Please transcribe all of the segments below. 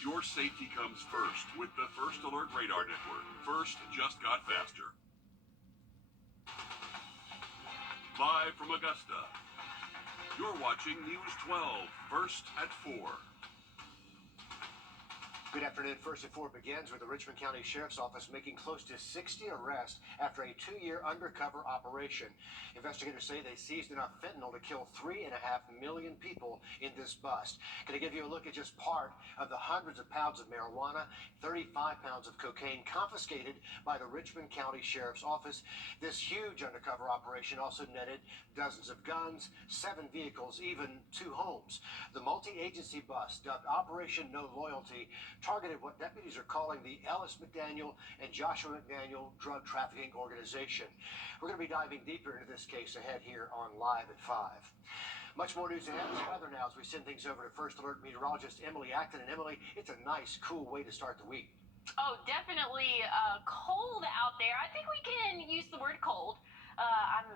Your safety comes first with the First Alert Radar Network. First just got faster. Live from Augusta, you're watching News 12, First at 4. Good afternoon. First at 4 begins with the Richmond County Sheriff's Office making close to 60 arrests after a 2-year undercover operation. Investigators say they seized enough fentanyl to kill 3.5 million people in this bust. Going to give you a look at just part of the hundreds of pounds of marijuana, 35 pounds of cocaine confiscated by the Richmond County Sheriff's Office. This huge undercover operation also netted dozens of guns, 7 vehicles, even 2 homes. The multi-agency bust, dubbed Operation No Loyalty, targeted what deputies are calling the Ellis McDaniel and Joshua McDaniel drug trafficking organization. We're going to be diving deeper into this case ahead here on Live at 5. Much more news ahead. The weather now as we send things over to First Alert meteorologist Emily Acton. And Emily, it's a nice, cool way to start the week. Oh, definitely cold out there. I think we can use the word cold. I'm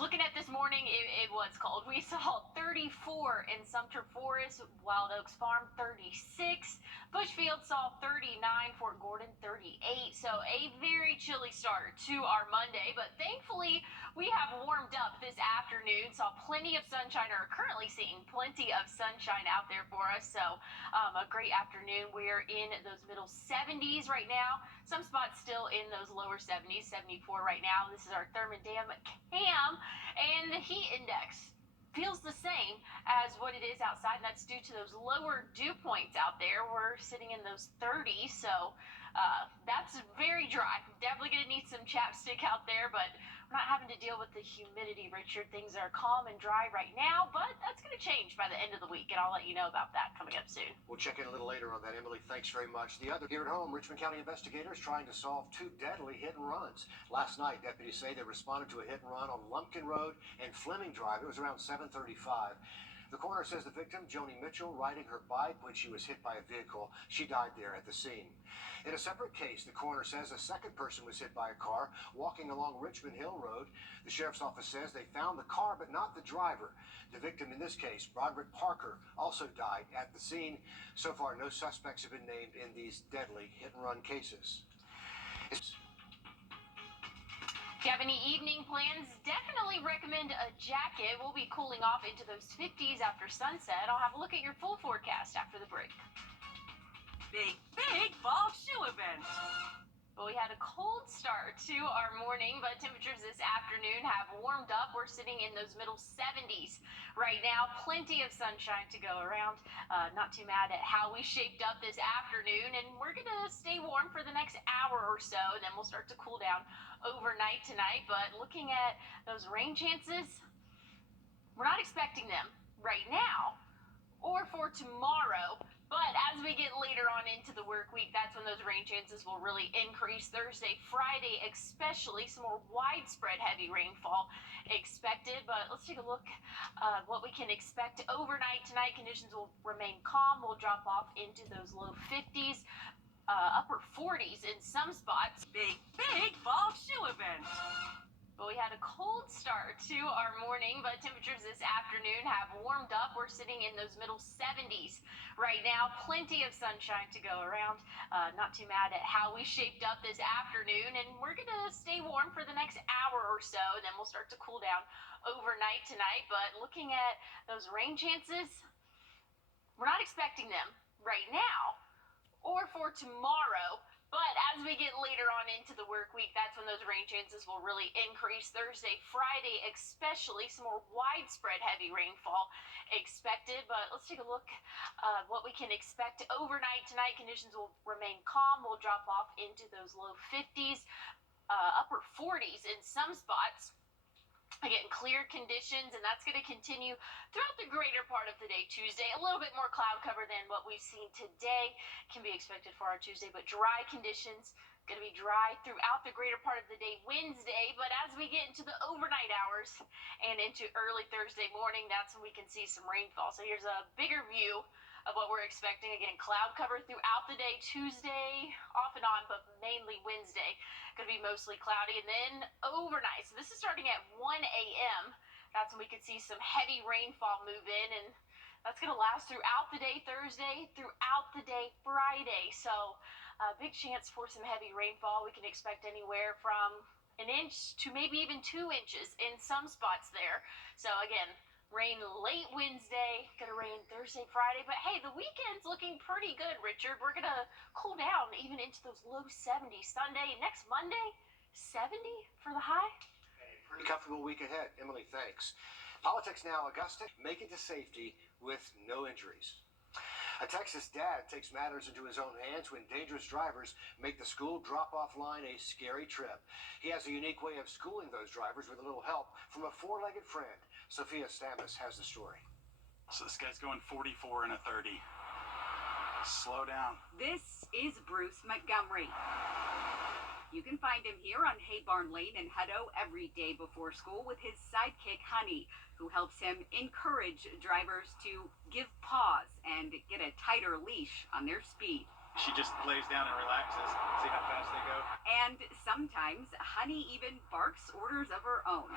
looking at this morning, it was cold. We saw 34 in Sumter Forest, Wild Oaks Farm 36, Bushfield saw 39, Fort Gordon 38. So a very chilly start to our Monday, but thankfully we have warmed up this afternoon. Saw plenty of sunshine, or currently seeing plenty of sunshine out there for us. So a great afternoon. We're in those middle 70s right now. Some spots still in those lower 70s, 74 right now. This is our Thermodam cam. And the heat index feels the same as what it is outside, and that's due to those lower dew points out there. We're sitting in those 30s, so that's very dry. Definitely going to need some chapstick out there, but we're not having to deal with the humidity, Richard. Things are calm and dry right now, but that's going to change by the end of the week, and I'll let you know about that coming up soon. We'll check in a little later on that, Emily. Thanks very much. The other here at home, Richmond County investigators trying to solve 2 deadly hit and runs. Last night, deputies say they responded to a hit and run on Lumpkin Road and Fleming Drive. It was around 7:35. The coroner says the victim, Joni Mitchell, riding her bike when she was hit by a vehicle. She died there at the scene. In a separate case, the coroner says a second person was hit by a car walking along Richmond Hill Road. The sheriff's office says they found the car but not the driver. The victim in this case, Broderick Parker, also died at the scene. So far, no suspects have been named in these deadly hit-and-run cases. If you have any evening plans, definitely recommend a jacket. We'll be cooling off into those 50s after sunset. I'll have a look at your full forecast after the break. Big fall shoe event. Well, we had a cold start to our morning, but temperatures this afternoon have warmed up. We're sitting in those middle 70s right now. Plenty of sunshine to go around. Not too mad at how we shaped up this afternoon, and we're going to stay warm for the next hour or so, and then we'll start to cool down overnight tonight. But looking at those rain chances, we're not expecting them right now or for tomorrow. But as we get later on into the work week, that's when those rain chances will really increase. Thursday, Friday, especially some more widespread heavy rainfall expected. But let's take a look at what we can expect overnight tonight. Conditions will remain calm. We'll drop off into those low 50s, upper 40s in some spots. Big fall shoe event. But we had a cold start to our morning, but temperatures this afternoon have warmed up. We're sitting in those middle 70s right now. Plenty of sunshine to go around. Not too mad at how we shaped up this afternoon, and we're going to stay warm for the next hour or so, and then we'll start to cool down overnight tonight. But looking at those rain chances, we're not expecting them right now or for tomorrow. But as we get later on into the work week, that's when those rain chances will really increase. Thursday, Friday, especially some more widespread heavy rainfall expected. But let's take a look at what we can expect overnight tonight. Conditions will remain calm. We'll drop off into those low 50s, upper 40s in some spots. Again, clear conditions, and that's going to continue throughout the greater part of the day Tuesday. A little bit more cloud cover than what we've seen today can be expected for our Tuesday, but dry conditions. Going to be dry throughout the greater part of the day Wednesday, but as we get into the overnight hours and into early Thursday morning, that's when we can see some rainfall. So here's a bigger view of what we're expecting. Again, cloud cover throughout the day Tuesday, off and on, but mainly Wednesday. Going to be mostly cloudy, and then overnight. So this is starting at 1 a.m. That's when we could see some heavy rainfall move in, and That's going to last throughout the day Thursday, throughout the day Friday. So big chance for some heavy rainfall. We can expect anywhere from an inch to maybe even 2 inches in some spots there. So again, rain late Wednesday, gonna rain Thursday, Friday. But hey, the weekend's looking pretty good, Richard. We're gonna cool down even into those low 70s Sunday. Next Monday, 70 for the high. Pretty comfortable week ahead. Emily, thanks. Politics now. Augusta, make it to safety with no injuries. A Texas dad takes matters into his own hands when dangerous drivers make the school drop-off line a scary trip. He has a unique way of schooling those drivers with a little help from a four-legged friend. Sophia Stamis has the story. So this guy's going 44 and a 30. Slow down. This is Bruce Montgomery. You can find him here on Hay Barn Lane in Hutto every day before school with his sidekick, Honey, who helps him encourage drivers to give pause and get a tighter leash on their speed. She just lays down and relaxes. See how fast they go? And sometimes Honey even barks orders of her own.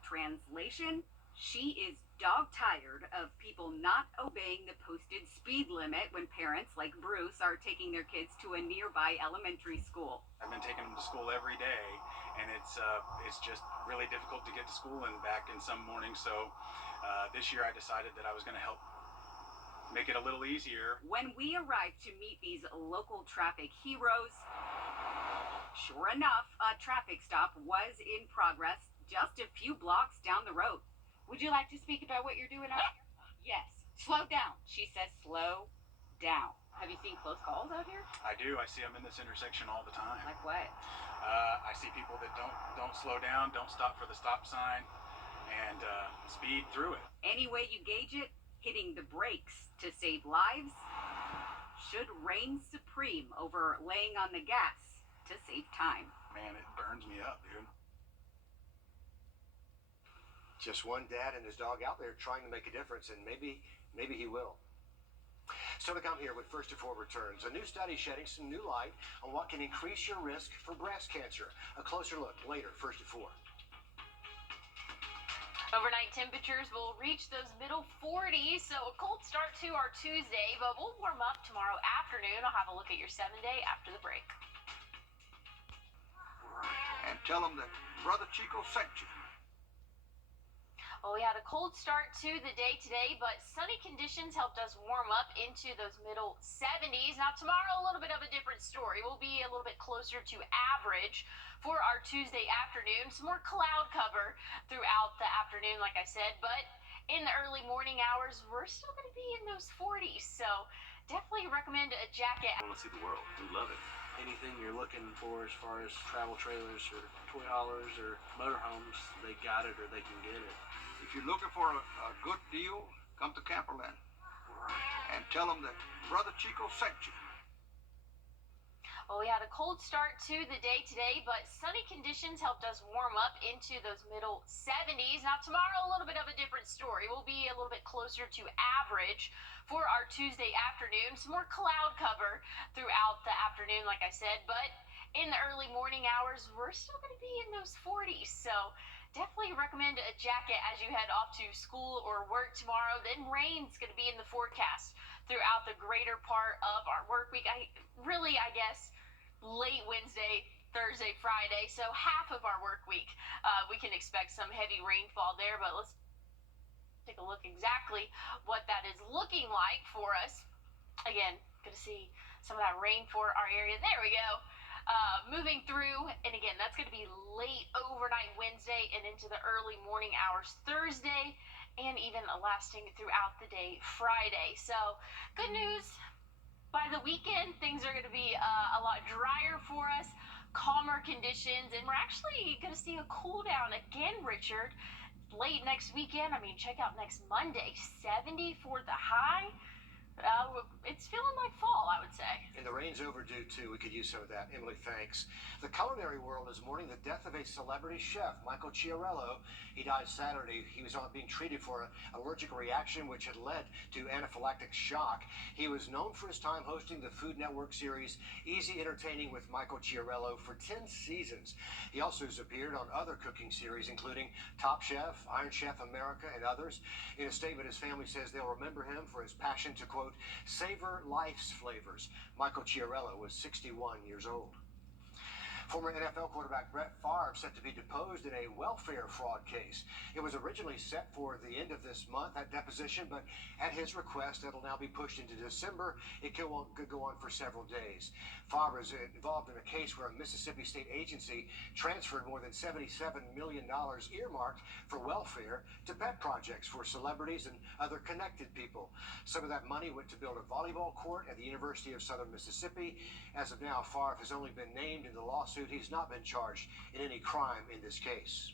Translation, she is dog-tired of people not obeying the posted speed limit when parents like Bruce are taking their kids to a nearby elementary school. I've been taking them to school every day, and it's just really difficult to get to school and back in some mornings. So this year I decided that I was going to help make it a little easier. When we arrived to meet these local traffic heroes, sure enough, a traffic stop was in progress just a few blocks down the road. Would you like to speak about what you're doing out here? Yes. Slow down. She says slow down. Have you seen close calls out here? I do. I see them in this intersection all the time. Like what? I see people that don't slow down, don't stop for the stop sign, and speed through it. Any way you gauge it, hitting the brakes to save lives should reign supreme over laying on the gas to save time. Man, it burns me up, dude. Just one dad and his dog out there trying to make a difference, and maybe he will. Still to come here with First to Four returns. A new study shedding some new light on what can increase your risk for breast cancer. A closer look later, First to Four. Overnight temperatures will reach those middle 40s, so a cold start to our Tuesday, but we'll warm up tomorrow afternoon. I'll have a look at your 7-day after the break. And tell them that Brother Chico sent you. Well, we had a cold start to the day today, but sunny conditions helped us warm up into those middle 70s. Now, tomorrow, a little bit of a different story. We'll be a little bit closer to average for our Tuesday afternoon. Some more cloud cover throughout the afternoon, like I said, but in the early morning hours, we're still going to be in those 40s. So definitely recommend a jacket. I want to see the world. We love it. Anything you're looking for as far as travel trailers or toy haulers or motorhomes, they got it or they can get it. If you're looking for a good deal, come to Camperland. And tell them that Brother Chico sent you. Well, we had a cold start to the day today, but sunny conditions helped us warm up into those middle 70s. Now, tomorrow, a little bit of a different story. We'll be a little bit closer to average for our Tuesday afternoon. Some more cloud cover throughout the afternoon, like I said, but in the early morning hours, we're still going to be in those 40s. So definitely recommend a jacket as you head off to school or work tomorrow. Then rain's going to be in the forecast throughout the greater part of our work week. I guess, late Wednesday, Thursday, Friday. So half of our work week, we can expect some heavy rainfall there. But let's take a look exactly what that is looking like for us. Again, good to see some of that rain for our area. There we go. Moving through, and again, that's going to be late overnight Wednesday and into the early morning hours Thursday, and even lasting throughout the day Friday. So good news, by the weekend, things are going to be a lot drier for us, calmer conditions, and we're actually going to see a cool down again, Richard, late next weekend. I mean, check out next Monday, 70 for the high. It's feeling like fall, I would say. And the rain's overdue, too. We could use some of that. Emily, thanks. The culinary world is mourning the death of a celebrity chef, Michael Chiarello. He died Saturday. He was being treated for an allergic reaction, which had led to anaphylactic shock. He was known for his time hosting the Food Network series Easy Entertaining with Michael Chiarello for 10 seasons. He also has appeared on other cooking series, including Top Chef, Iron Chef America, and others. In a statement, his family says they'll remember him for his passion to, quote, savor life's flavors. Michael Chiarello was 61 years old. Former NFL quarterback Brett Favre set to be deposed in a welfare fraud case. It was originally set for the end of this month, that deposition, but at his request, it'll now be pushed into December. It could go on for several days. Favre is involved in a case where a Mississippi state agency transferred more than $77 million earmarked for welfare to pet projects for celebrities and other connected people. Some of that money went to build a volleyball court at the University of Southern Mississippi. As of now, Favre has only been named in the lawsuit. He's not been charged in any crime in this case.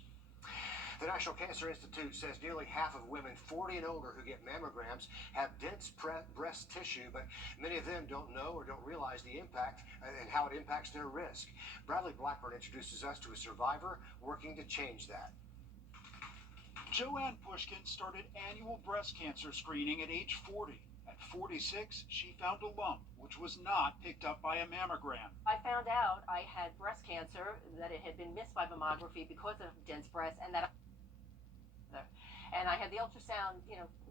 The National Cancer Institute says nearly half of women 40 and older who get mammograms have dense breast tissue, but many of them don't know or don't realize the impact and how it impacts their risk. Bradley Blackburn introduces us to a survivor working to change that. Joanne Pushkin started annual breast cancer screening at age 40. At 46, she found a lump, which was not picked up by a mammogram. I found out I had breast cancer, that it had been missed by mammography because of dense breasts, and I had the ultrasound,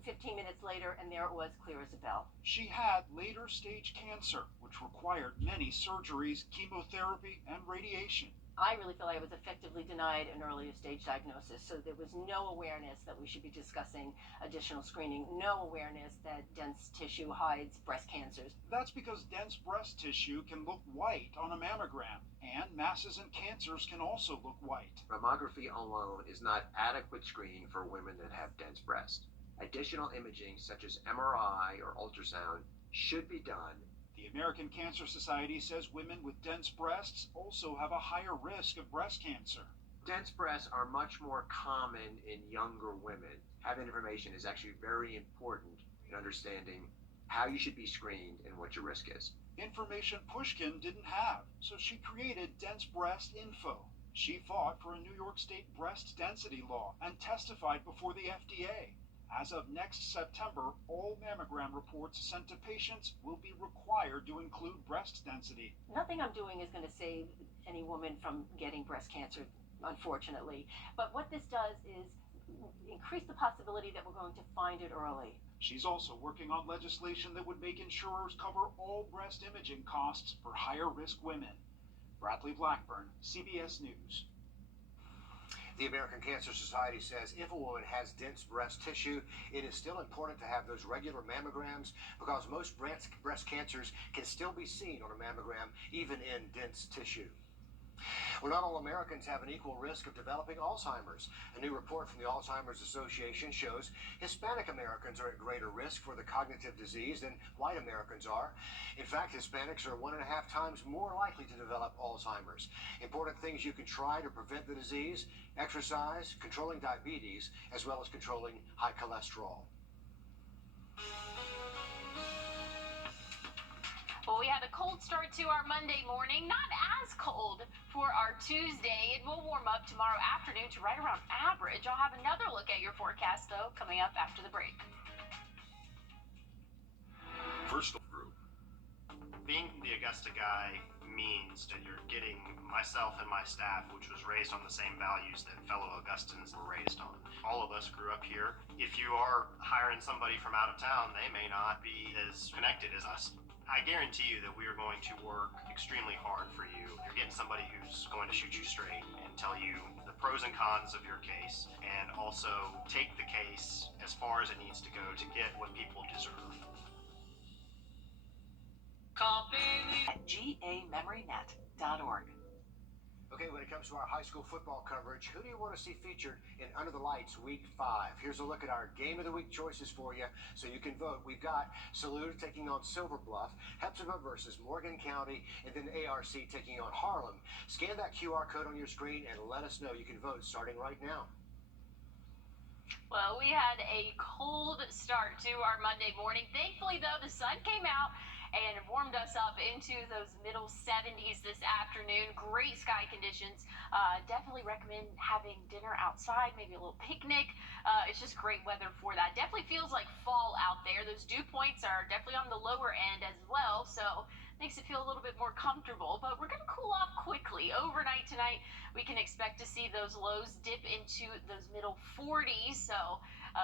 15 minutes later, and there it was, clear as a bell. She had later stage cancer, which required many surgeries, chemotherapy, and radiation. I really feel I was effectively denied an earlier stage diagnosis, so there was no awareness that we should be discussing additional screening, no awareness that dense tissue hides breast cancers. That's because dense breast tissue can look white on a mammogram, and masses and cancers can also look white. Mammography alone is not adequate screening for women that have dense breast. Additional imaging, such as MRI or ultrasound, should be done. The American Cancer Society says women with dense breasts also have a higher risk of breast cancer. Dense breasts are much more common in younger women. Having information is actually very important in understanding how you should be screened and what your risk is. Information Pushkin didn't have, so she created Dense Breast Info. She fought for a New York State breast density law and testified before the FDA. As of next September, all mammogram reports sent to patients will be required to include breast density. Nothing I'm doing is going to save any woman from getting breast cancer, unfortunately. But what this does is increase the possibility that we're going to find it early. She's also working on legislation that would make insurers cover all breast imaging costs for higher-risk women. Bradley Blackburn, CBS News. The American Cancer Society says if a woman has dense breast tissue, it is still important to have those regular mammograms because most breast cancers can still be seen on a mammogram, even in dense tissue. Well, not all Americans have an equal risk of developing Alzheimer's. A new report from the Alzheimer's Association shows Hispanic Americans are at greater risk for the cognitive disease than white Americans are. In fact, Hispanics are 1.5 times more likely to develop Alzheimer's. Important things you can try to prevent the disease: exercise, controlling diabetes, as well as controlling high cholesterol. Well, we had a cold start to our Monday morning, not as cold for our Tuesday. It will warm up tomorrow afternoon to right around average. I'll have another look at your forecast, though, coming up after the break. First Group. Being the Augusta guy means that you're getting myself and my staff, which was raised on the same values that fellow Augustans were raised on. All of us grew up here. If you are hiring somebody from out of town, they may not be as connected as us. I guarantee you that we are going to work extremely hard for you. You're getting somebody who's going to shoot you straight and tell you the pros and cons of your case, and also take the case as far as it needs to go to get what people deserve. At GAMemoryNet.org. Okay, when it comes to our high school football coverage, who do you want to see featured in Under the Lights Week 5? Here's a look at our Game of the Week choices for you so you can vote. We've got Saluda taking on Silver Bluff, Hepzibah versus Morgan County, and then ARC taking on Harlem. Scan that QR code on your screen and let us know. You can vote starting right now. Well, we had a cold start to our Monday morning. Thankfully, though, the sun came out and warmed us up into those middle 70s this afternoon. Great sky conditions. Definitely recommend having dinner outside, maybe a little picnic. It's just great weather for that. Definitely feels like fall out there. Those dew points are definitely on the lower end as well, so makes it feel a little bit more comfortable. But we're going to cool off quickly. Overnight tonight, we can expect to see those lows dip into those middle 40s. So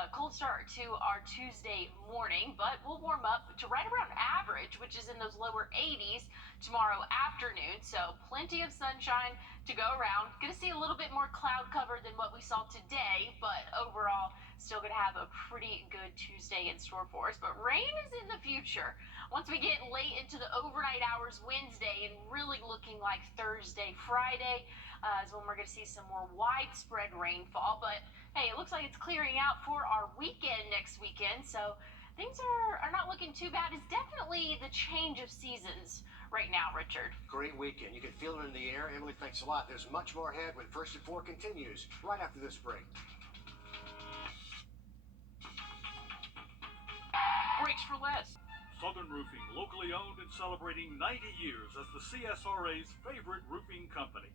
cold start to our Tuesday morning, but we'll warm up to right around average, which is in those lower 80s tomorrow afternoon. So plenty of sunshine to go around. Going to see a little bit more cloud cover than what we saw today, but overall still going to have a pretty good Tuesday in store for us. But rain is in the future. Once we get late into the overnight hours Wednesday and really looking like Thursday, Friday, is when we're going to see some more widespread rainfall. But hey, it looks like it's clearing out for our weekend next weekend, so things are not looking too bad. It's definitely the change of seasons right now, Richard. Great weekend. You can feel it in the air. Emily, thanks a lot. There's much more ahead when First and Four continues right after this break. Brakes for less. Southern Roofing, locally owned and celebrating 90 years as the CSRA's favorite roofing company.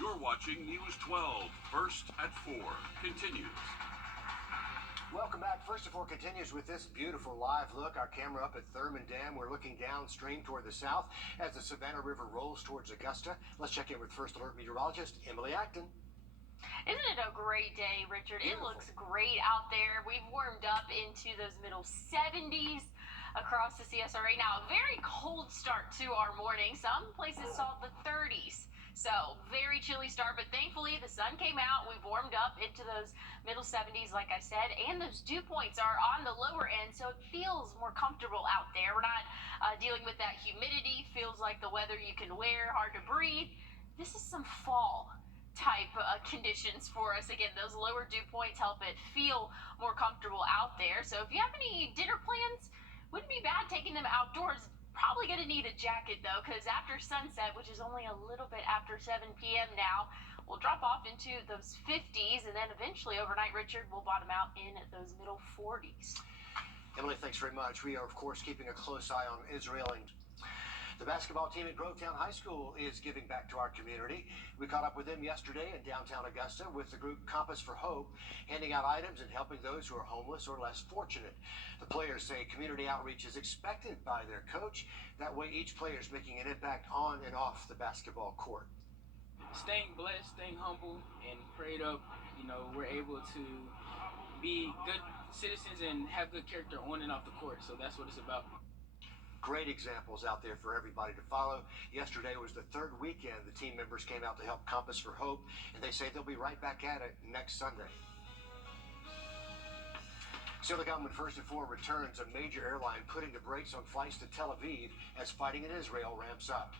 You're watching News 12, First at 4, continues. Welcome back. First of All continues with this beautiful live look. Our camera up at Thurman Dam. We're looking downstream toward the south as the Savannah River rolls towards Augusta. Let's check in with First Alert meteorologist Emily Acton. Isn't it a great day, Richard? Beautiful. It looks great out there. We've warmed up into those middle 70s across the CSRA. Now, a very cold start to our morning. Some places saw the 30s. So, very chilly start, but thankfully the sun came out. We've warmed up into those middle 70s, like I said, and those dew points are on the lower end, so it feels more comfortable out there. We're not dealing with that humidity. Feels like the weather you can wear, hard to breathe. This is some fall type conditions for us. Again, those lower dew points help it feel more comfortable out there. So if you have any dinner plans, wouldn't be bad taking them outdoors. Probably going to need a jacket though, because after sunset, which is only a little bit after 7 p.m. now, we'll drop off into those 50s, and then eventually overnight, Richard, will bottom out in those middle 40s. Emily, thanks very much. We are, of course, keeping a close eye on Israel, and the basketball team at Grovetown High School is giving back to our community. We caught up with them yesterday in downtown Augusta with the group Compass for Hope, handing out items and helping those who are homeless or less fortunate. The players say community outreach is expected by their coach. That way each player is making an impact on and off the basketball court. Staying blessed, staying humble, and prayed up, we're able to be good citizens and have good character on and off the court. So that's what it's about. Great examples out there for everybody to follow. Yesterday was the third weekend the team members came out to help Compass for Hope, and they say they'll be right back at it next Sunday. So the government First and Four returns a major airline putting the brakes on flights to Tel Aviv as fighting in Israel ramps up.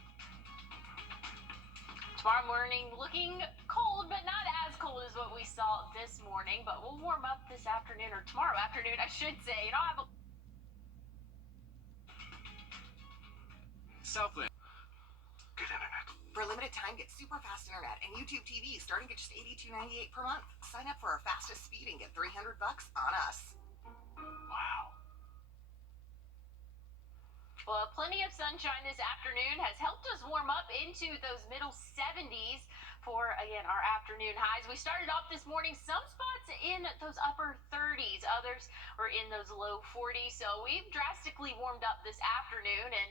Tomorrow morning looking cold, but not as cold as what we saw this morning, but we'll warm up this afternoon, or tomorrow afternoon, I should say. I'll have a Southland. Good internet. For a limited time, get super fast internet and YouTube TV starting at just $82.98 per month. Sign up for our fastest speed and get $300 on us. Wow. Well, plenty of sunshine this afternoon has helped us warm up into those middle 70s for, again, our afternoon highs. We started off this morning, some spots in those upper 30s. Others were in those low 40s. So we've drastically warmed up this afternoon, and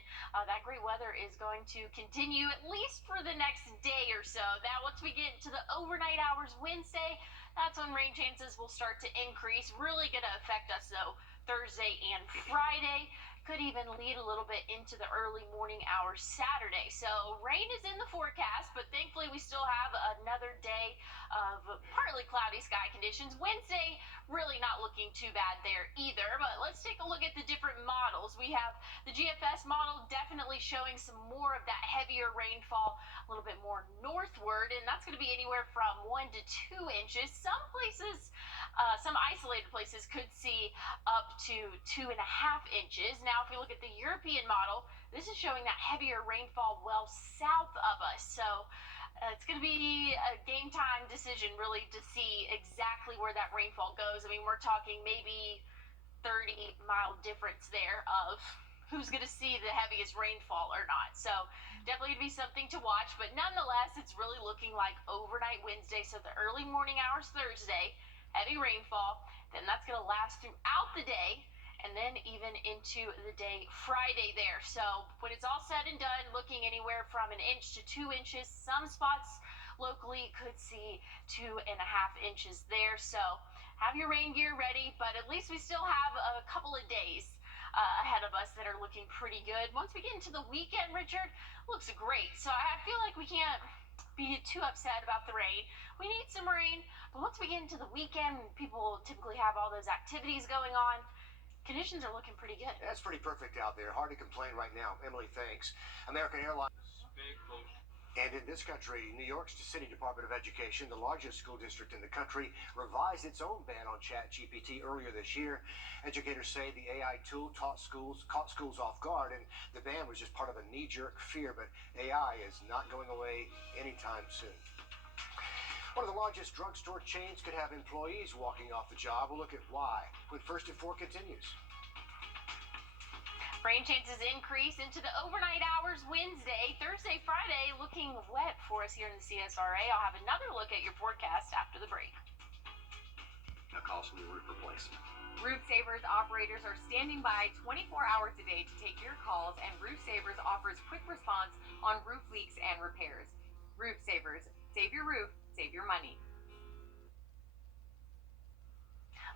that great weather is going to continue at least for the next day or so. Now, once we get into the overnight hours Wednesday, that's when rain chances will start to increase. Really going to affect us, though, Thursday and Friday. could even lead a little bit into the early morning hours Saturday. So rain is in the forecast, but thankfully we still have another day of partly cloudy sky conditions. Wednesday, really not looking too bad there either. But let's take a look at the different models. We have the GFS model definitely showing some more of that heavier rainfall, a little bit more northward, and that's going to be anywhere from 1 to 2 inches. Some places, some isolated places could see up to 2.5 inches. Now, if we look at the European model, this is showing that heavier rainfall well south of us. So it's going to be a game time decision, really, to see exactly where that rainfall goes. I mean, we're talking maybe 30-mile difference there of who's going to see the heaviest rainfall or not. So definitely going to be something to watch. But nonetheless, it's really looking like overnight Wednesday. So the early morning hours Thursday, heavy rainfall. Then that's going to last throughout the day, and then even into the day Friday there. So when it's all said and done, looking anywhere from 1 inch to 2 inches. Some spots locally could see 2.5 inches there. So have your rain gear ready, but at least we still have a couple of days ahead of us that are looking pretty good. Once we get into the weekend, Richard, looks great. So I feel like we can't be too upset about the rain. We need some rain, but once we get into the weekend, people typically have all those activities going on. Conditions are looking pretty good. That's pretty perfect out there. Hard to complain right now. Emily, thanks. American Airlines. And in this country, New York's City Department of Education, the largest school district in the country, revised its own ban on ChatGPT earlier this year. Educators say the AI tool caught schools off guard, and the ban was just part of a knee-jerk fear, but AI is not going away anytime soon. One of the largest drugstore chains could have employees walking off the job. We'll look at why when First at 4 continues. Rain chances increase into the overnight hours Wednesday, Thursday, Friday, looking wet for us here in the CSRA. I'll have another look at your forecast after the break. A costly roof replacement. Roof Savers operators are standing by 24 hours a day to take your calls, and Roof Savers offers quick response on roof leaks and repairs. Roof Savers, save your roof, save your money.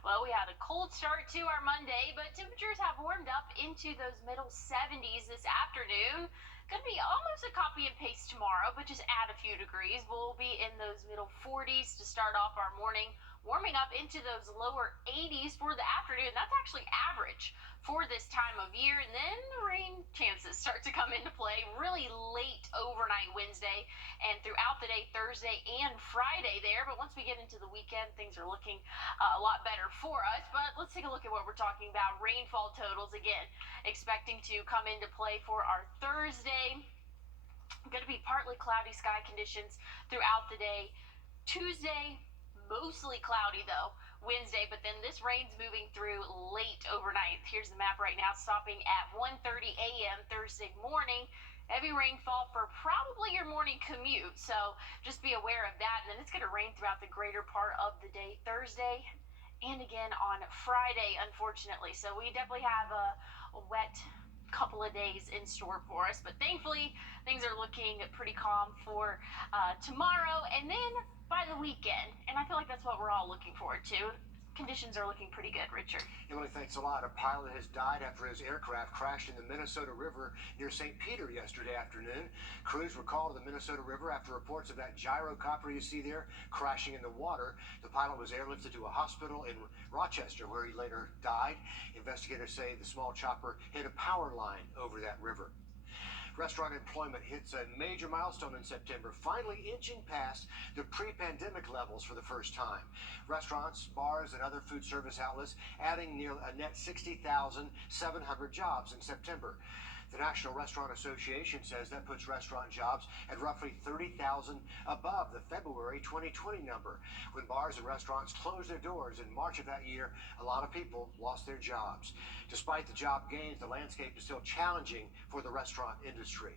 Well, we had a cold start to our Monday, but temperatures have warmed up into those middle 70s this afternoon. Going to be almost a copy and paste tomorrow, but just add a few degrees. We'll be in those middle 40s to start off our morning, warming up into those lower 80s for the afternoon. That's actually average for this time of year. And then the rain chances start to come into play really late overnight Wednesday and throughout the day Thursday and Friday there. But once we get into the weekend, things are looking a lot better for us. But let's take a look at what we're talking about. Rainfall totals again, expecting to come into play for our Thursday. Going to be partly cloudy sky conditions throughout the day. Tuesday, mostly cloudy though. Wednesday, but then this rain's moving through late overnight. Here's the map right now, stopping at 1:30 a.m. Thursday morning. Heavy rainfall for probably your morning commute, so just be aware of that. And then it's going to rain throughout the greater part of the day Thursday and again on Friday, unfortunately. So we definitely have a wet couple of days in store for us, but thankfully things are looking pretty calm for tomorrow and then by the weekend, and I feel like that's what we're all looking forward to. Conditions are looking pretty good, Richard. Emily, thanks a lot. A pilot has died after his aircraft crashed in the Minnesota River near St. Peter yesterday afternoon. Crews were called to the Minnesota River after reports of that gyrocopter you see there crashing in the water. The pilot was airlifted to a hospital in Rochester, where he later died. Investigators say the small chopper hit a power line over that river. Restaurant employment hits a major milestone in September, finally inching past the pre-pandemic levels for the first time. Restaurants, bars, and other food service outlets adding near a net 60,700 jobs in September. The National Restaurant Association says that puts restaurant jobs at roughly 30,000 above the February 2020 number. When bars and restaurants closed their doors in March of that year, a lot of people lost their jobs. Despite the job gains, the landscape is still challenging for the restaurant industry.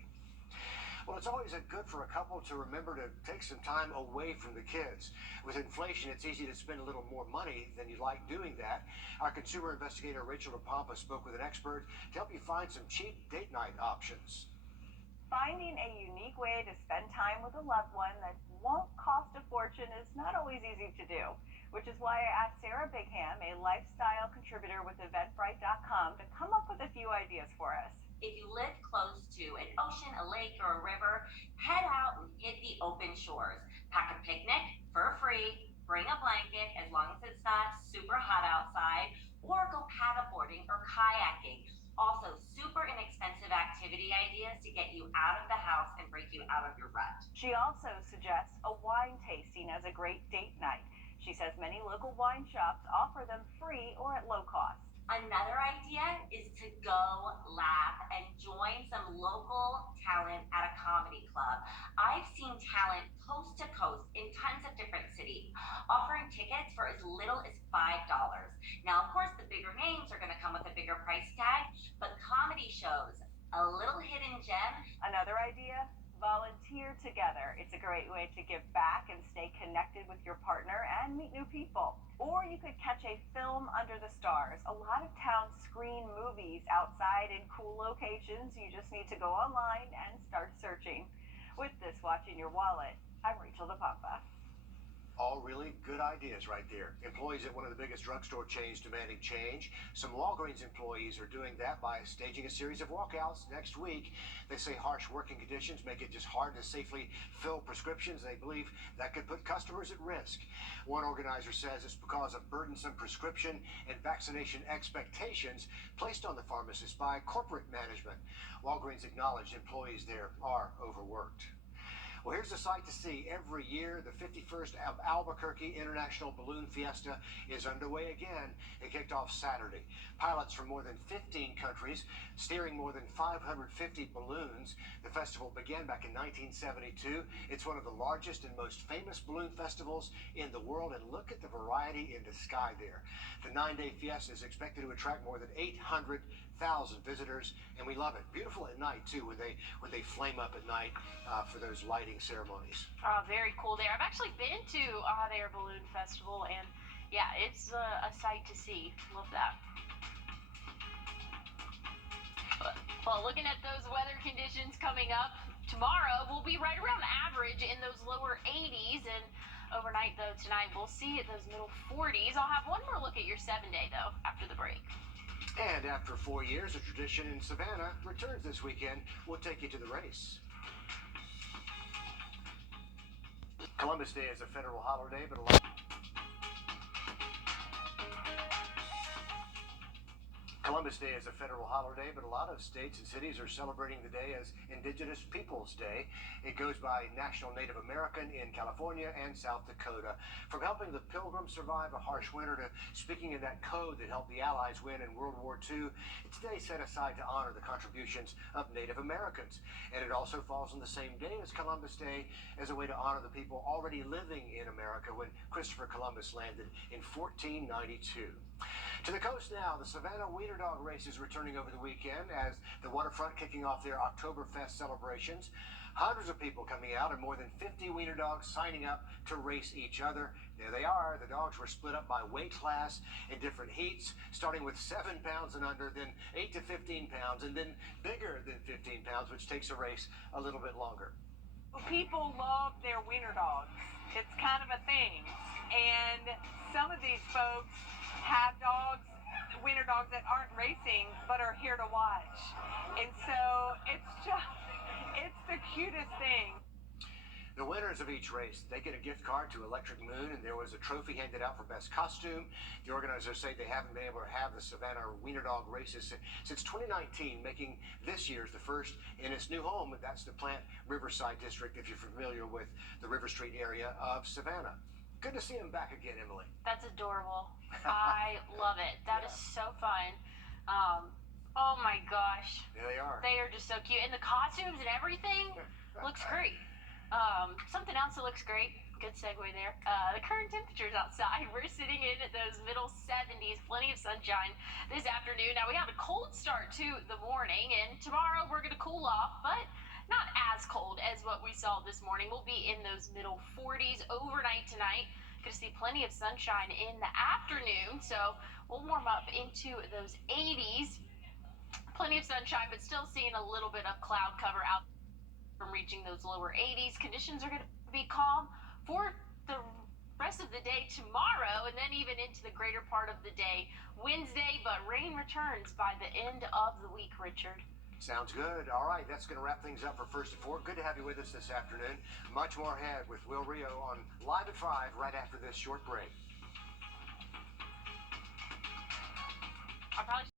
Well, it's always good for a couple to remember to take some time away from the kids. With inflation, it's easy to spend a little more money than you like doing that. Our consumer investigator, Rachel DePompa, spoke with an expert to help you find some cheap date night options. Finding a unique way to spend time with a loved one that won't cost a fortune is not always easy to do, which is why I asked Sarah Bigham, a lifestyle contributor with Eventbrite.com to come up with a few ideas for us. If you live close to an ocean, a lake, or a river, head out and hit the open shores. Pack a picnic for free, bring a blanket as long as it's not super hot outside, or go paddleboarding or kayaking. Also, super inexpensive activity ideas to get you out of the house and break you out of your rut. She also suggests a wine tasting as a great date night. She says many local wine shops offer them free or at low cost. Another idea is to go laugh and join some local talent at a comedy club. I've seen talent coast to coast in tons of different cities, offering tickets for as little as $5. Now, of course, the bigger names are going to come with a bigger price tag, but comedy shows, a little hidden gem. Another idea? Volunteer together. It's a great way to give back and stay connected with your partner and meet new people. Or you could catch a film under the stars. A lot of towns screen movies outside in cool locations. You just need to go online and start searching. With this Watch in Your Wallet, I'm Rachel DePampa. All really good ideas right there. Employees at one of the biggest drugstore chains demanding change. Some Walgreens employees are doing that by staging a series of walkouts next week. They say harsh working conditions make it just hard to safely fill prescriptions. They believe that could put customers at risk. One organizer says it's because of burdensome prescription and vaccination expectations placed on the pharmacists by corporate management. Walgreens acknowledged employees there are overworked. Well, here's the sight to see every year. The 51st Albuquerque International Balloon Fiesta is underway again. It kicked off Saturday. Pilots from more than 15 countries steering more than 550 balloons. The festival began back in 1972. It's one of the largest and most famous balloon festivals in the world, and look at the variety in the sky there. The 9-day fiesta is expected to attract more than 800,000 visitors, and we love it. Beautiful at night too, when they flame up at night for those lighting ceremonies. Oh, very cool there. I've actually been to a hot air balloon festival, and yeah, it's a sight to see. Love that. Well, looking at those weather conditions coming up, tomorrow we'll be right around average in those lower 80s, and overnight though tonight we'll see those middle 40s. I'll have one more look at your 7-day though after the break. And after 4 years, a tradition in Savannah returns this weekend. We'll take you to the race. Columbus Day is a federal holiday, but a lot... Columbus Day is a federal holiday, but a lot of states and cities are celebrating the day as Indigenous Peoples Day. It goes by National Native American in California and South Dakota. From helping the Pilgrims survive a harsh winter to speaking in that code that helped the Allies win in World War II, it's today set aside to honor the contributions of Native Americans. And it also falls on the same day as Columbus Day as a way to honor the people already living in America when Christopher Columbus landed in 1492. To the coast now, the Savannah Wiener Dog race is returning over the weekend as the waterfront kicking off their Oktoberfest celebrations. Hundreds of people coming out and more than 50 wiener dogs signing up to race each other. There they are. The dogs were split up by weight class in different heats, starting with 7 pounds and under, then 8 to 15 pounds, and then bigger than 15 pounds, which takes a race a little bit longer. People love their wiener dogs. It's kind of a thing. And some of these folks have dogs, wiener dogs that aren't racing but are here to watch. And so it's the cutest thing. The winners of each race, they get a gift card to Electric Moon, and there was a trophy handed out for best costume. The organizers say they haven't been able to have the Savannah Wiener Dog races since 2019, making this year's the first in its new home. That's the Plant Riverside District, if you're familiar with the River Street area of Savannah. Good to see them back again, Emily. That's adorable. I love it. That is so fun. Oh my gosh. There they are. They are just so cute. And the costumes and everything looks great. Something else that looks great, good segue there, the current temperatures outside. We're sitting in at those middle 70s, plenty of sunshine this afternoon. Now, we have a cold start to the morning, and tomorrow we're going to cool off, but not as cold as what we saw this morning. We'll be in those middle 40s overnight tonight. Going to see plenty of sunshine in the afternoon, so we'll warm up into those 80s. Plenty of sunshine, but still seeing a little bit of cloud cover out from reaching those lower 80s. Conditions are going to be calm for the rest of the day tomorrow, and then even into the greater part of the day Wednesday, but rain returns by the end of the week, Richard. Sounds good. All right, that's going to wrap things up for First at 4. Good to have you with us this afternoon. Much more ahead with Will Rio on Live at 5 right after this short break. I probably